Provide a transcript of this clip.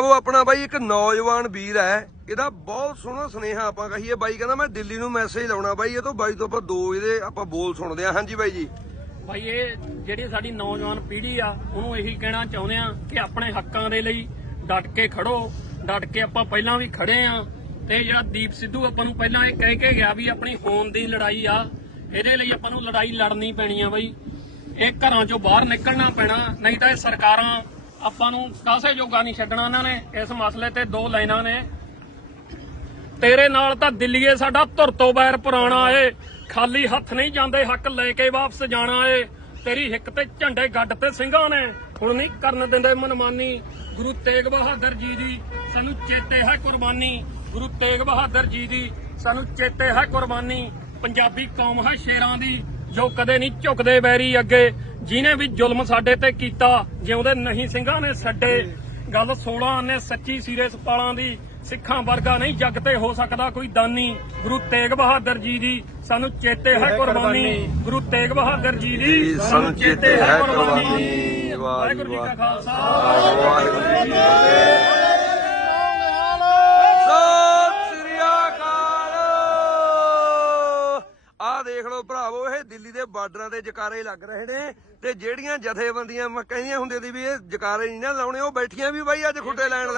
ਉਹ ਆਪਣਾ ਬਾਈ, ਇੱਕ ਨੌਜਵਾਨ ਵੀਰ ਹੈ। ਇਹਦਾ ਬਹੁਤ ਸੋਹਣਾ ਸੁਨੇਹਾ ਆਪਾਂ ਕਹੀਏ। ਬਾਈ ਕਹਿੰਦਾ, ਮੈਂ ਦਿੱਲੀ ਨੂੰ ਮੈਸੇਜ ਲਾਉਣਾ ਬਾਈ। ਇਹ ਤੋਂ ਬਾਈ ਤੋਂ ਆਪਾਂ ਦੋ ਇਹਦੇ ਆਪਾਂ ਬੋਲ ਸੁਣਦੇ ਆ ਹਾਂਜੀ ਬਾਈ ਜੀ। ਭਾਈ ਇਹ ਜਿਹੜੀ ਸਾਡੀ ਨੌਜਵਾਨ ਪੀੜ੍ਹੀ ਆ, ਉਹਨੂੰ ਇਹੀ ਕਹਿਣਾ ਚਾਹੁੰਦੇ ਆ ਕਿ ਆਪਣੇ ਹੱਕਾਂ ਦੇ ਲਈ ਡਟ ਕੇ ਖੜੋ। ਡਟ ਕੇ ਆਪਾਂ ਪਹਿਲਾਂ ਵੀ ਖੜੇ ਆ ਤੇ ਜਿਹੜਾ ਦੀਪ ਸਿੱਧੂ ਆਪਾਂ ਨੂੰ ਪਹਿਲਾਂ ਇਹ ਕਹਿ ਕੇ ਗਿਆ ਵੀ ਆਪਣੀ ਹੋਣ ਦੀ ਲੜਾਈ ਆ, ਇਹਦੇ ਲਈ ਆਪਾਂ ਨੂੰ ਲੜਾਈ ਲੜਨੀ ਪੈਣੀ ਆ ਬਾਈ। ਇਹ ਘਰਾਂ ਚੋਂ ਬਾਹਰ ਨਿਕਲਣਾ ਪੈਣਾ, ਨਹੀਂ ਤਾਂ ਇਹ ਸਰਕਾਰਾਂ ਆਪਾਂ ਨੂੰ ਕਾਸੇ ਜੋਗਾ ਨਹੀਂ ਛੱਡਣਾ ਇਹਨਾਂ ਨੇ, ਇਸ ਮਸਲੇ ਤੇ ਦੋ ਲਾਈਨਾਂ ਨੇ। ਤੇਰੇ ਨਾਲ ਤਾਂ ਦਿੱਲੀਏ ਸਾਡਾ ਧੁਰ ਤੋਂ ਬੈਰ ਪੁਰਾਣਾ ਏ। ਖਾਲੀ ਹੱਥ ਨਹੀਂ ਜਾਂਦੇ ਹੱਕ ਲੈ ਕੇ ਵਾਪਸ ਜਾਣਾ ਏ। ਤੇਰੀ ਹਿੱਕ ਤੇ ਝੰਡੇ ਗੱਡ ਤੇ ਸਿੰਘਾਂ ਨੇ। ਹੁਣ ਨਹੀਂ ਕਰਨ ਦਿੰਦੇ ਮਨਮਾਨੀ। ਗੁਰੂ ਤੇਗ ਬਹਾਦਰ ਜੀ ਦੀ ਸਾਨੂੰ ਚੇਤੇ ਹੈ ਕੁਰਬਾਨੀ। ਗੁਰੂ ਤੇਗ ਬਹਾਦਰ ਜੀ ਦੀ ਸਾਨੂੰ ਚੇਤੇ ਹੈ ਕੁਰਬਾਨੀ। ਪੰਜਾਬੀ ਕੌਮ ਹੈ ਸ਼ੇਰਾਂ ਦੀ, ਜੋ ਕਦੇ ਨਹੀਂ ਝੁਕਦੇ ਬੈਰੀ ਅੱਗੇ। ਜਿਨੇ ਵੀ ਜ਼ੁਲਮ ਸਾਡੇ ਤੇ ਕੀਤਾ ਜਿਉਂਦੇ ਨਹੀਂ ਸਿੰਘਾਂ ਨੇ ਛੱਡੇ। ਗੱਲ 16 ਨੇ ਸੱਚੀ ਸੀਰੇ ਸਪਾਲਾਂ ਦੀ ਸਿੱਖਾਂ ਵਰਗਾ ਨਹੀਂ ਜੱਗ ਤੇ ਹੋ ਸਕਦਾ ਕੋਈ ਦਾਨੀ। ਗੁਰੂ ਤੇਗ ਬਹਾਦਰ ਜੀ ਦੀ ਸਾਨੂੰ ਚੇਤੇ ਹੈ ਕੁਰਬਾਨੀ। ਗੁਰੂ ਤੇਗ ਬਹਾਦਰ ਜੀ ਦੀ ਸਾਨੂੰ ਚੇਤੇ ਹੈ ਕੁਰਬਾਨੀ। ਵਾਹਿਗੁਰੂ ਜੀ ਕਾ ਖਾਲਸਾ। ਆ ਦੇਖ ਲਓ ਭਰਾਵੋ, ਇਹ ਦਿੱਲੀ ਦੇ ਬਾਰਡਰਾਂ ਤੇ ਜਕਾਰੇ ਲੱਗ ਰਹੇ ਨੇ ਤੇ ਜਿਹੜੀਆਂ ਜਥੇਬੰਦੀਆਂ ਕਹਿੰਦੀਆਂ ਹੁੰਦੀਆਂ ਸੀ ਵੀ ਇਹ ਜਕਾਰੇ ਨਹੀਂ ਨਾ ਲਾਉਣੇ, ਉਹ ਬੈਠੀਆਂ ਵੀ ਬਾਈ ਅੱਜ ਖੁੱਟੇ ਲੈਣ